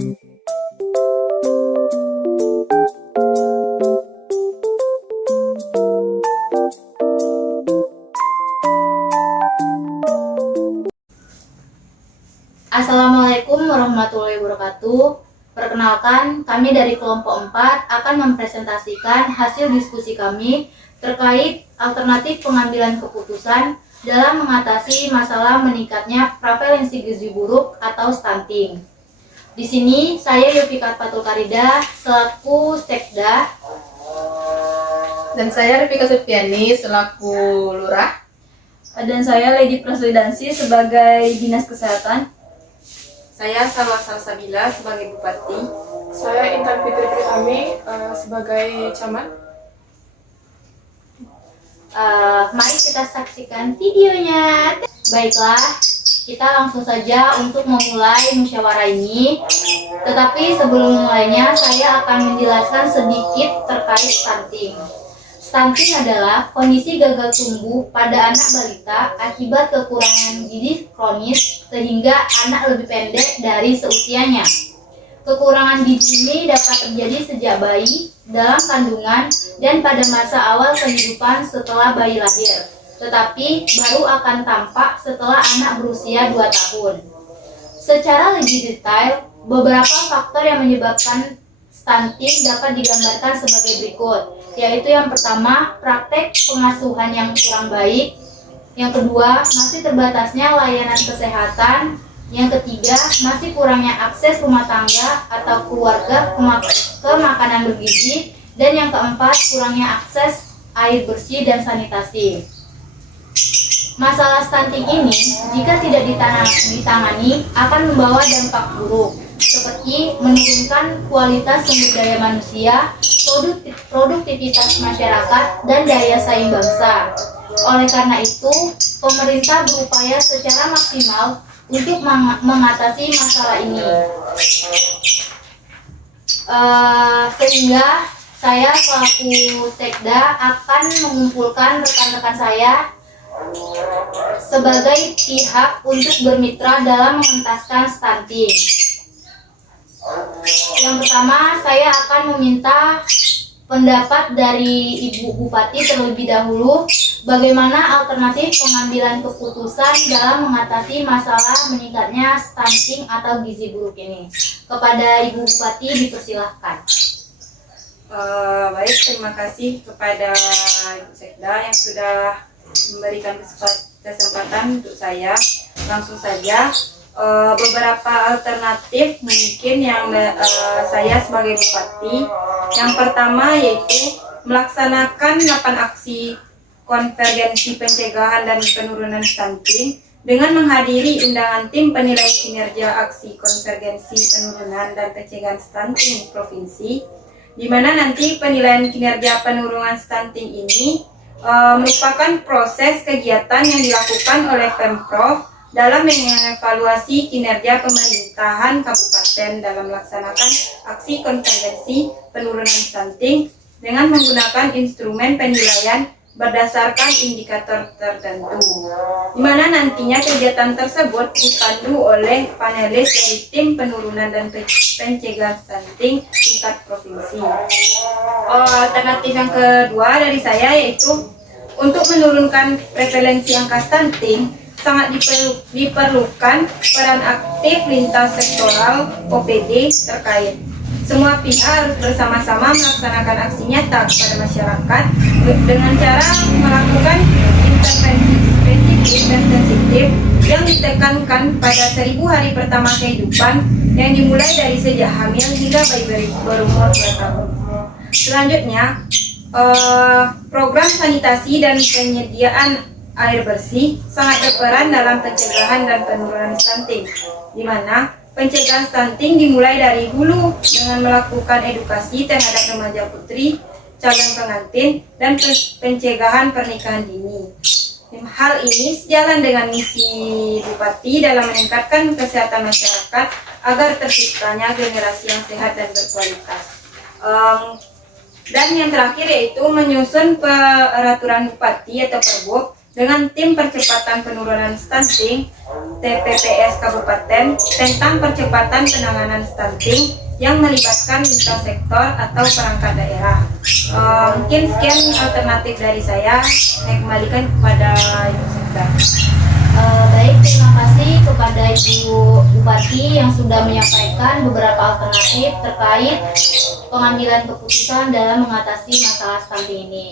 Assalamualaikum warahmatullahi wabarakatuh. Perkenalkan, kami dari kelompok 4 akan mempresentasikan hasil diskusi kami terkait alternatif pengambilan keputusan dalam mengatasi masalah meningkatnya prevalensi gizi buruk atau stunting. Di sini saya Yovika Fatul Karida selaku Sekda dan saya Rifika Supiani selaku Lurah, dan saya Lady Praslidansi sebagai Dinas Kesehatan. saya Salwa Salsabila sebagai Bupati, Saya Intan Fitri Prihami sebagai Camat. Mari kita saksikan videonya. Baiklah, kita langsung saja untuk memulai musyawarah ini. Tetapi sebelum mulainya, saya akan menjelaskan sedikit terkait stunting. Stunting adalah kondisi gagal tumbuh pada anak balita akibat kekurangan gizi kronis sehingga anak lebih pendek dari seusianya. Kekurangan gizi ini dapat terjadi sejak bayi, dalam kandungan, dan pada masa awal kehidupan setelah bayi lahir. Tetapi baru akan tampak setelah anak berusia 2 tahun. Secara lebih detail, beberapa faktor yang menyebabkan stunting dapat digambarkan sebagai berikut, yaitu yang pertama, praktek pengasuhan yang kurang baik. Yang kedua, masih terbatasnya layanan kesehatan. Yang ketiga, masih kurangnya akses rumah tangga atau keluarga ke makanan bergizi. Dan yang keempat, kurangnya akses air bersih dan sanitasi. Masalah stunting ini, jika tidak ditangani, akan membawa dampak buruk, seperti menurunkan kualitas sumber daya manusia, produktivitas masyarakat, dan daya saing bangsa. Oleh karena itu, pemerintah berupaya secara maksimal untuk mengatasi masalah ini. Sehingga saya selaku Sekda akan mengumpulkan rekan-rekan saya sebagai pihak untuk bermitra dalam mengentaskan stunting. Yang pertama, saya akan meminta pendapat dari Ibu Bupati terlebih dahulu bagaimana alternatif pengambilan keputusan dalam mengatasi masalah meningkatnya stunting atau gizi buruk ini. Kepada Ibu Bupati dipersilahkan. Baik, terima kasih kepada Ibu Sekda yang sudah memberikan kesempatan untuk saya. Langsung saja, beberapa alternatif mungkin yang saya sebagai Bupati. Yang pertama yaitu melaksanakan 8 aksi konvergensi pencegahan dan penurunan stunting dengan menghadiri undangan tim penilai kinerja aksi konvergensi penurunan dan pencegahan stunting provinsi, di mana nanti penilaian kinerja penurunan stunting ini merupakan proses kegiatan yang dilakukan oleh Pemprov dalam mengevaluasi kinerja pemerintahan kabupaten dalam melaksanakan aksi konvergensi penurunan stunting dengan menggunakan instrumen penilaian berdasarkan indikator tertentu, di mana nantinya kegiatan tersebut dipandu oleh panelis dari tim penurunan dan pencegahan stunting tingkat provinsi. Alternatif yang kedua dari saya yaitu untuk menurunkan prevalensi angka stunting sangat diperlukan peran aktif lintas sektoral OPD terkait. Semua pihak harus bersama-sama melaksanakan aksi nyata kepada masyarakat dengan cara melakukan intervensi spesifik dan sensitif yang ditekankan pada 1000 hari pertama kehidupan yang dimulai dari sejak hamil hingga bayi berumur 2 tahun. Selanjutnya, program sanitasi dan penyediaan air bersih sangat berperan dalam pencegahan dan penurunan stunting, di mana pencegahan stunting dimulai dari hulu dengan melakukan edukasi terhadap remaja putri, calon pengantin, dan pencegahan pernikahan dini. Hal ini sejalan dengan misi Bupati dalam meningkatkan kesehatan masyarakat agar terciptanya generasi yang sehat dan berkualitas. Dan yang terakhir yaitu menyusun peraturan Bupati atau Perbup dengan tim percepatan penurunan stunting TPPS Kabupaten tentang percepatan penanganan stunting yang melibatkan lintas sektor atau perangkat daerah. Mungkin sekian alternatif dari saya kembalikan kepada Ibu Sekda. Baik, terima kasih kepada Ibu Bupati yang sudah menyampaikan beberapa alternatif terkait pengambilan keputusan dalam mengatasi masalah stunting ini.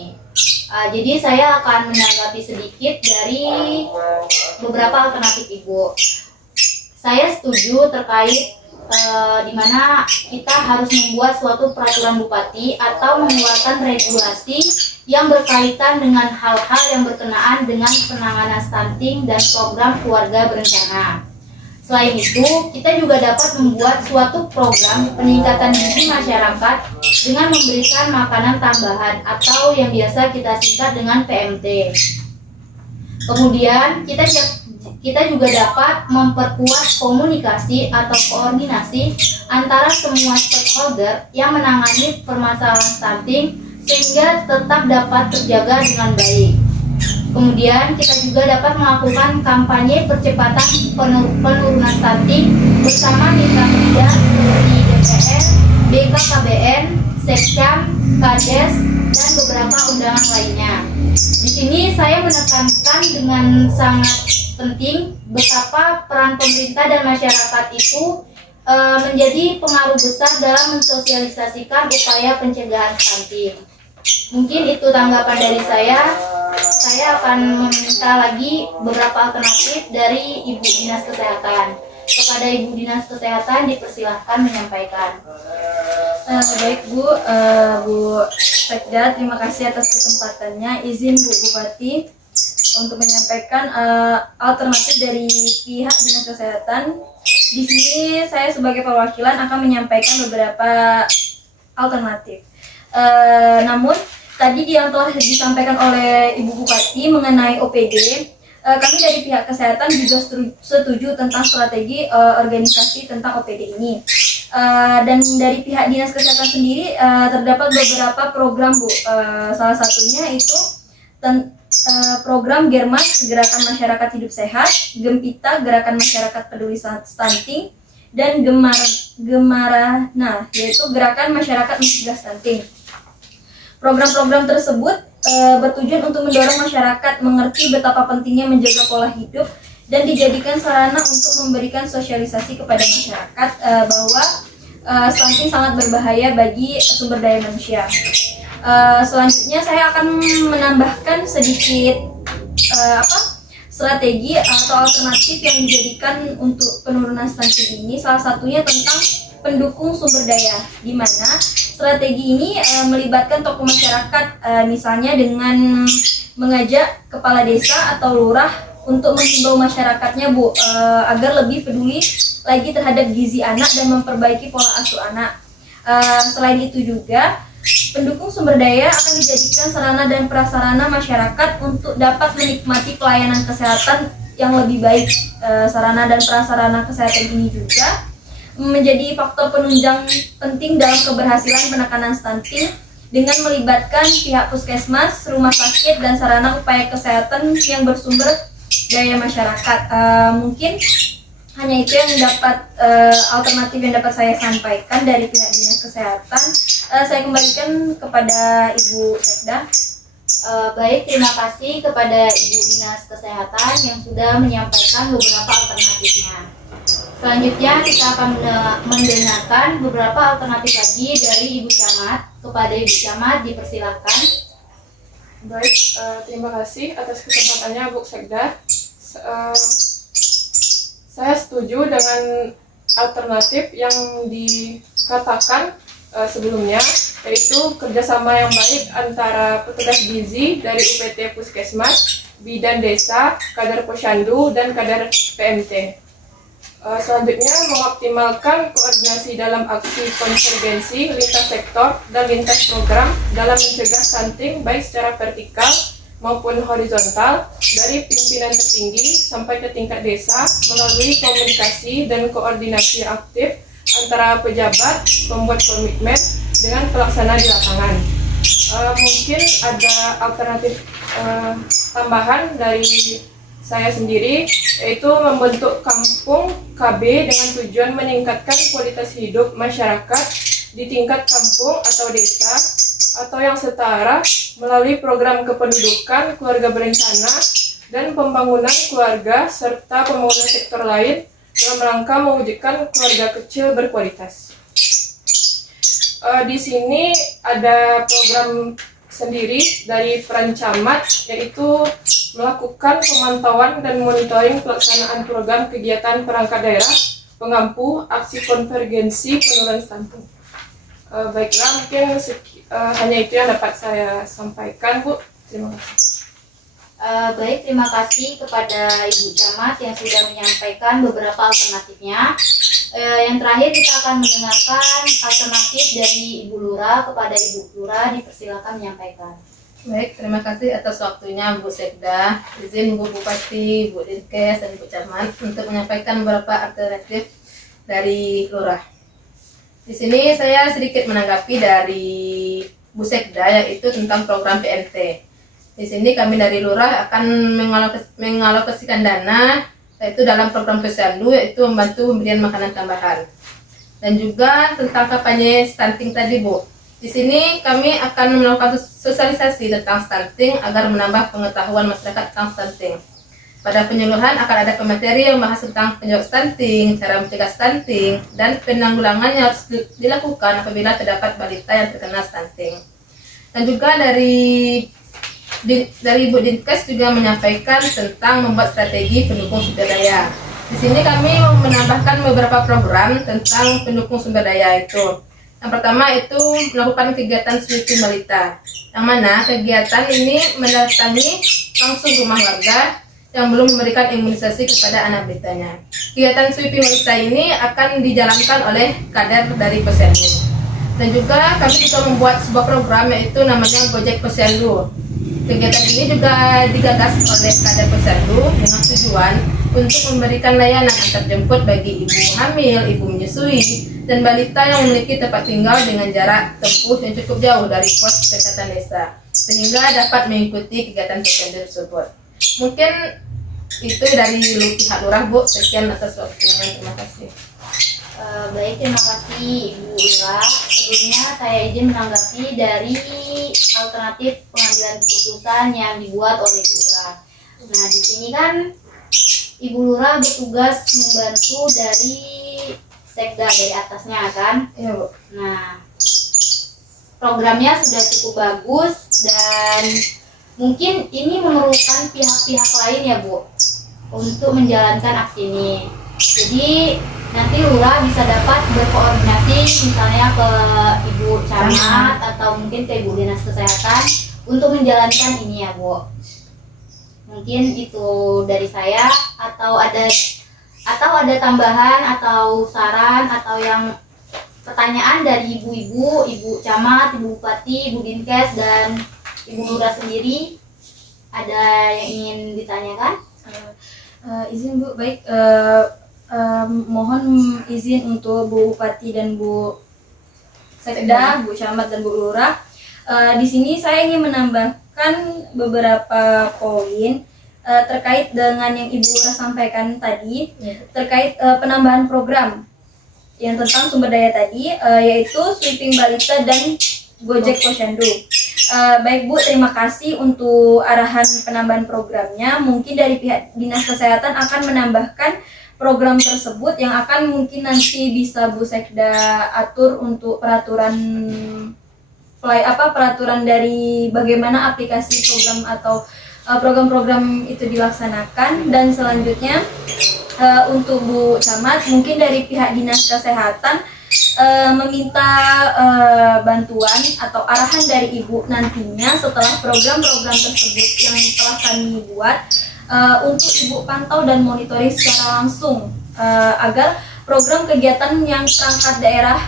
Jadi saya akan menanggapi sedikit dari beberapa alternatif Ibu. Saya setuju terkait di mana kita harus membuat suatu peraturan bupati atau mengeluarkan regulasi yang berkaitan dengan hal-hal yang berkenaan dengan penanganan stunting dan program keluarga berencana. Selain itu, kita juga dapat membuat suatu program peningkatan gizi masyarakat dengan memberikan makanan tambahan atau yang biasa kita singkat dengan PMT. Kemudian, kita juga dapat memperkuat komunikasi atau koordinasi antara semua stakeholder yang menangani permasalahan stunting sehingga tetap dapat terjaga dengan baik. Kemudian kita juga dapat melakukan kampanye percepatan penurunan stunting bersama mitra kerja seperti DPR, BKKBN, Sekcam, Kades, dan beberapa undangan lainnya. Di sini saya menekankan dengan sangat penting betapa peran pemerintah dan masyarakat itu menjadi pengaruh besar dalam mensosialisasikan upaya pencegahan stunting. Mungkin itu tanggapan dari saya. Saya akan meminta lagi beberapa alternatif dari Ibu Dinas Kesehatan. Kepada Ibu Dinas Kesehatan dipersilahkan menyampaikan. Baik Bu, Bu Sekda, terima kasih atas kesempatannya. Izin Bu Bupati untuk menyampaikan alternatif dari pihak Dinas Kesehatan. Di sini saya sebagai perwakilan akan menyampaikan beberapa alternatif. Namun tadi yang telah disampaikan oleh Ibu Bupati mengenai OPD, kami dari pihak kesehatan juga setuju tentang strategi organisasi tentang OPD ini. Dan dari pihak Dinas Kesehatan sendiri terdapat beberapa program Bu. Salah satunya itu program Germas Gerakan Masyarakat Hidup Sehat, Gempita Gerakan Masyarakat Peduli Stunting, dan Gemarana yaitu Gerakan Masyarakat Mencegah Stunting. Program-program tersebut bertujuan untuk mendorong masyarakat mengerti betapa pentingnya menjaga pola hidup dan dijadikan sarana untuk memberikan sosialisasi kepada masyarakat bahwa stunting sangat berbahaya bagi sumber daya manusia. Selanjutnya saya akan menambahkan sedikit strategi atau alternatif yang dijadikan untuk penurunan stunting ini. Salah satunya tentang pendukung sumber daya, di mana strategi ini melibatkan tokoh masyarakat, misalnya dengan mengajak kepala desa atau lurah untuk menghimbau masyarakatnya Bu agar lebih peduli lagi terhadap gizi anak dan memperbaiki pola asuh anak. Selain itu juga pendukung sumber daya akan dijadikan sarana dan prasarana masyarakat untuk dapat menikmati pelayanan kesehatan yang lebih baik. Sarana dan prasarana kesehatan ini juga menjadi faktor penunjang penting dalam keberhasilan penekanan stunting dengan melibatkan pihak puskesmas, rumah sakit, dan sarana upaya kesehatan yang bersumber daya masyarakat. Mungkin hanya itu yang dapat alternatif yang dapat saya sampaikan dari pihak Dinas Kesehatan. Saya kembalikan kepada Ibu Sekda. Baik, terima kasih kepada Ibu Dinas Kesehatan yang sudah menyampaikan beberapa alternatifnya. Selanjutnya kita akan mendengarkan beberapa alternatif lagi dari Ibu Camat. Kepada Ibu Camat dipersilahkan. Baik, terima kasih atas kesempatannya Bu Sekda. Saya setuju dengan alternatif yang dikatakan sebelumnya, yaitu kerjasama yang baik antara petugas gizi dari UPT Puskesmas, Bidan Desa, Kadar Posyandu, dan Kadar PMT. Selanjutnya, mengoptimalkan koordinasi dalam aksi konvergensi lintas sektor dan lintas program dalam mencegah stunting baik secara vertikal maupun horizontal dari pimpinan tertinggi sampai ke tingkat desa melalui komunikasi dan koordinasi aktif antara pejabat, pembuat komitmen dengan pelaksana di lapangan. Mungkin ada alternatif tambahan dari saya sendiri, yaitu membentuk kampung KB dengan tujuan meningkatkan kualitas hidup masyarakat di tingkat kampung atau desa atau yang setara melalui program kependudukan, keluarga berencana, dan pembangunan keluarga serta pembangunan sektor lain dalam rangka mewujudkan keluarga kecil berkualitas. Di sini ada program sendiri dari peran camat, yaitu melakukan pemantauan dan monitoring pelaksanaan program kegiatan perangkat daerah pengampu aksi konvergensi penurunan stunting. Baiklah, mungkin hanya itu yang dapat saya sampaikan, Bu. Terima kasih. Baik, terima kasih kepada Ibu Camat yang sudah menyampaikan beberapa alternatifnya. Yang terakhir kita akan mendengarkan alternatif dari Ibu Lurah. Kepada Ibu Lurah dipersilakan menyampaikan. Baik, terima kasih atas waktunya Bu Sekda. Izin Bu Bupati, Bu Dinkes, dan Bu Camat untuk menyampaikan beberapa alternatif dari Lurah. Di sini saya sedikit menanggapi dari Bu Sekda, yaitu tentang program PNT. Di sini kami dari Lurah akan mengalokasikan dana, yaitu dalam program Posyandu, yaitu membantu pemberian makanan tambahan. Dan juga tentang kampanye stunting tadi, Bu. Di sini kami akan melakukan sosialisasi tentang stunting agar menambah pengetahuan masyarakat tentang stunting. Pada penyuluhan akan ada pemateri yang membahas tentang penyebab stunting, cara mencegah stunting, dan penanggulangannya harus dilakukan apabila terdapat balita yang terkena stunting. Dan juga dari Bu Dinkes juga menyampaikan tentang membuat strategi pendukung sumber daya. Di sini kami menambahkan beberapa program tentang pendukung sumber daya itu. Yang pertama itu melakukan kegiatan sweeping balita, yang mana kegiatan ini mendatangi langsung rumah warga yang belum memberikan imunisasi kepada anak balitanya. Kegiatan sweeping balita ini akan dijalankan oleh kader dari Posyandu. Dan juga kami juga membuat sebuah program yaitu namanya Gojek Posyandu. Kegiatan ini juga digagas oleh kader Posyandu dengan tujuan untuk memberikan layanan antar jemput bagi ibu hamil, ibu menyusui, dan balita yang memiliki tempat tinggal dengan jarak tempuh yang cukup jauh dari pos kesehatan desa, sehingga dapat mengikuti kegiatan Posyandu tersebut. Mungkin itu dari pihak Lurah, Bu. Sekian atas waktunya. Terima kasih. Baik, terima kasih Ibu Lurah. Sebelumnya saya izin menanggapi dari alternatif pengambilan keputusan yang dibuat oleh Ibu Lurah. Nah, di sini kan Ibu Lurah bertugas membantu dari sekda dari atasnya kan? Iya, Bu. Nah, programnya sudah cukup bagus dan mungkin ini memerlukan pihak-pihak lain ya, Bu, untuk menjalankan aksi ini. Jadi nanti Lurah bisa dapat berkoordinasi misalnya ke Ibu Camat atau mungkin ke Ibu Dinas Kesehatan untuk menjalankan ini ya, Bu. Mungkin itu dari saya, atau ada tambahan atau saran atau yang pertanyaan dari ibu-ibu, Ibu Camat, Ibu Bupati, Ibu Dinkes, dan Ibu Lurah sendiri, ada yang ingin ditanyakan? Izin Bu, baik, mohon izin untuk Bu Bupati dan Bu Sekda, Bu Camat dan Bu Lurah. Di sini saya ingin menambahkan beberapa poin terkait dengan yang Ibu Lurah sampaikan tadi, terkait penambahan program yang tentang sumber daya tadi, yaitu sweeping balita dan Gojek Posyandu. Baik Bu, terima kasih untuk arahan penambahan programnya. Mungkin dari pihak Dinas Kesehatan akan menambahkan program tersebut yang akan mungkin nanti bisa Bu Sekda atur untuk peraturan dari bagaimana aplikasi program atau program-program itu dilaksanakan. Dan selanjutnya untuk Bu Camat, mungkin dari pihak Dinas Kesehatan meminta bantuan atau arahan dari Ibu nantinya setelah program-program tersebut yang telah kami buat, untuk Ibu pantau dan monitoring secara langsung agar program kegiatan yang perangkat daerah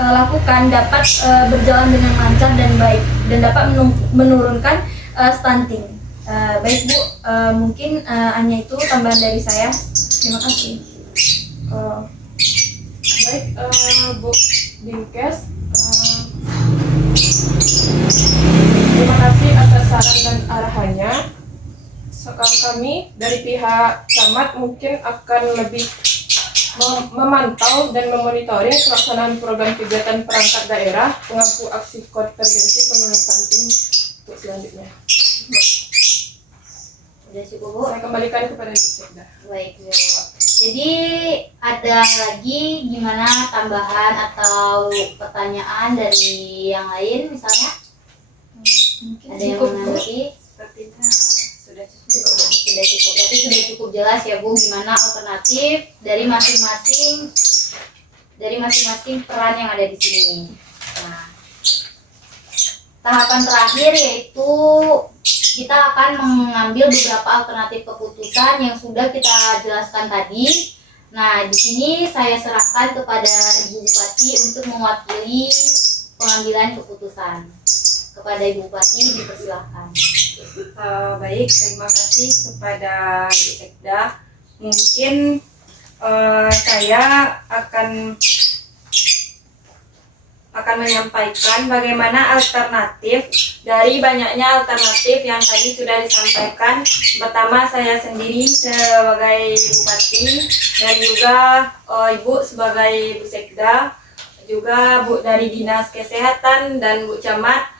lakukan dapat berjalan dengan lancar dan baik dan dapat menurunkan stunting. Baik Bu, mungkin hanya itu tambahan dari saya. Terima kasih. Baik, Bu Dinkes, Terima kasih atas saran dan arahannya. Sekarang kami dari pihak camat mungkin akan lebih memantau dan memonitoring pelaksanaan program kegiatan perangkat daerah pengampu aksi konvergensi penurunan stunting untuk selanjutnya. Udah cukup, Bu? Saya kembalikan kepada Ibu Sekda. Baik, Bu. Jadi ada lagi gimana tambahan atau pertanyaan dari yang lain misalnya? Ada yang menanggapi? Sepertinya sudah cukup. Sudah cukup. Berarti sudah cukup jelas ya, Bu, gimana alternatif dari masing-masing peran yang ada di sini. Nah, tahapan terakhir yaitu kita akan mengambil beberapa alternatif keputusan yang sudah kita jelaskan tadi. Nah, di sini saya serahkan kepada Ibu Bupati untuk mewakili pengambilan keputusan. Kepada Ibu Bupati, dipersilahkan. Baik, terima kasih kepada Ibu Sekda. Mungkin saya akan menyampaikan bagaimana alternatif dari banyaknya alternatif yang tadi sudah disampaikan. Pertama, saya sendiri sebagai Bupati dan juga Ibu sebagai Bu Sekda, juga Bu dari Dinas Kesehatan dan Bu Camat,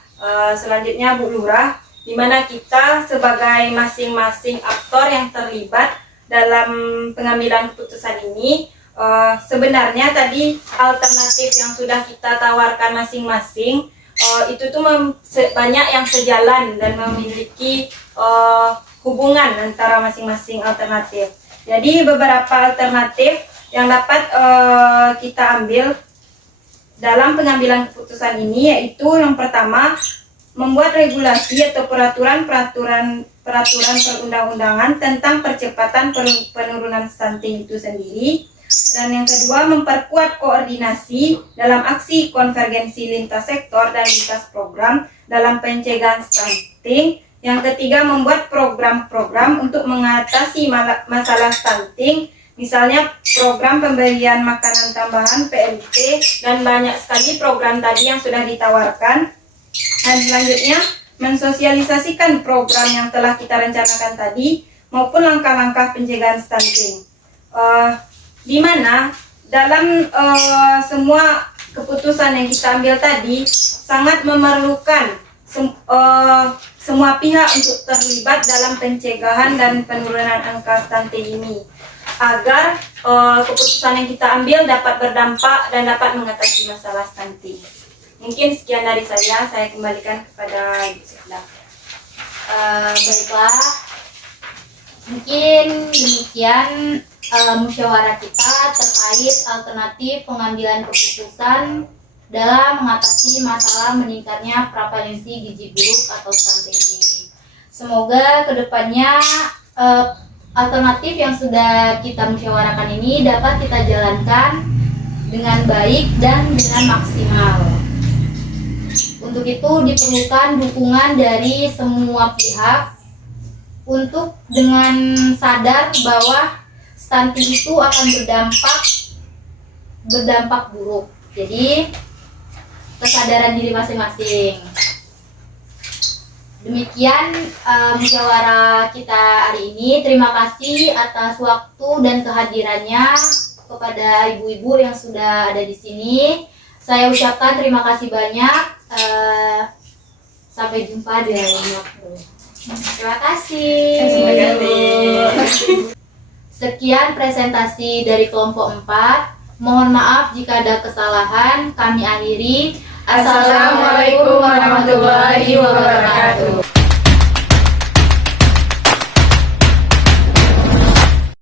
selanjutnya Bu Lurah, di mana kita sebagai masing-masing aktor yang terlibat dalam pengambilan keputusan ini. Sebenarnya tadi alternatif yang sudah kita tawarkan masing-masing itu tuh banyak yang sejalan dan memiliki hubungan antara masing-masing alternatif. Jadi beberapa alternatif yang dapat kita ambil dalam pengambilan keputusan ini yaitu yang pertama, membuat regulasi atau peraturan perundang-undangan tentang percepatan penurunan stunting itu sendiri. Dan yang kedua, memperkuat koordinasi dalam aksi konvergensi lintas sektor dan lintas program dalam pencegahan stunting. Yang ketiga, membuat program-program untuk mengatasi masalah stunting, misalnya program pemberian makanan tambahan PMT dan banyak sekali program tadi yang sudah ditawarkan. Dan selanjutnya, mensosialisasikan program yang telah kita rencanakan tadi maupun langkah-langkah pencegahan stunting. Di mana dalam semua keputusan yang kita ambil tadi sangat memerlukan semua pihak untuk terlibat dalam pencegahan dan penurunan angka stunting ini agar keputusan yang kita ambil dapat berdampak dan dapat mengatasi masalah stunting. Mungkin sekian dari saya kembalikan kepada Ibu Sekda. Baiklah, mungkin demikian musyawarah kita terkait alternatif pengambilan keputusan dalam mengatasi masalah meningkatnya prevalensi gizi buruk atau stunting ini. Semoga kedepannya alternatif yang sudah kita musyawarahkan ini dapat kita jalankan dengan baik dan dengan maksimal. Untuk itu diperlukan dukungan dari semua pihak untuk dengan sadar bahwa stunting itu akan berdampak buruk. Jadi kesadaran diri masing-masing. Demikian musyawarah kita hari ini. Terima kasih atas waktu dan kehadirannya kepada ibu-ibu yang sudah ada di sini. Saya ucapkan terima kasih banyak. Sampai jumpa di lain waktu. Terima kasih. Sekian presentasi dari kelompok 4. Mohon maaf jika ada kesalahan. Kami akhiri. Assalamualaikum warahmatullahi wabarakatuh.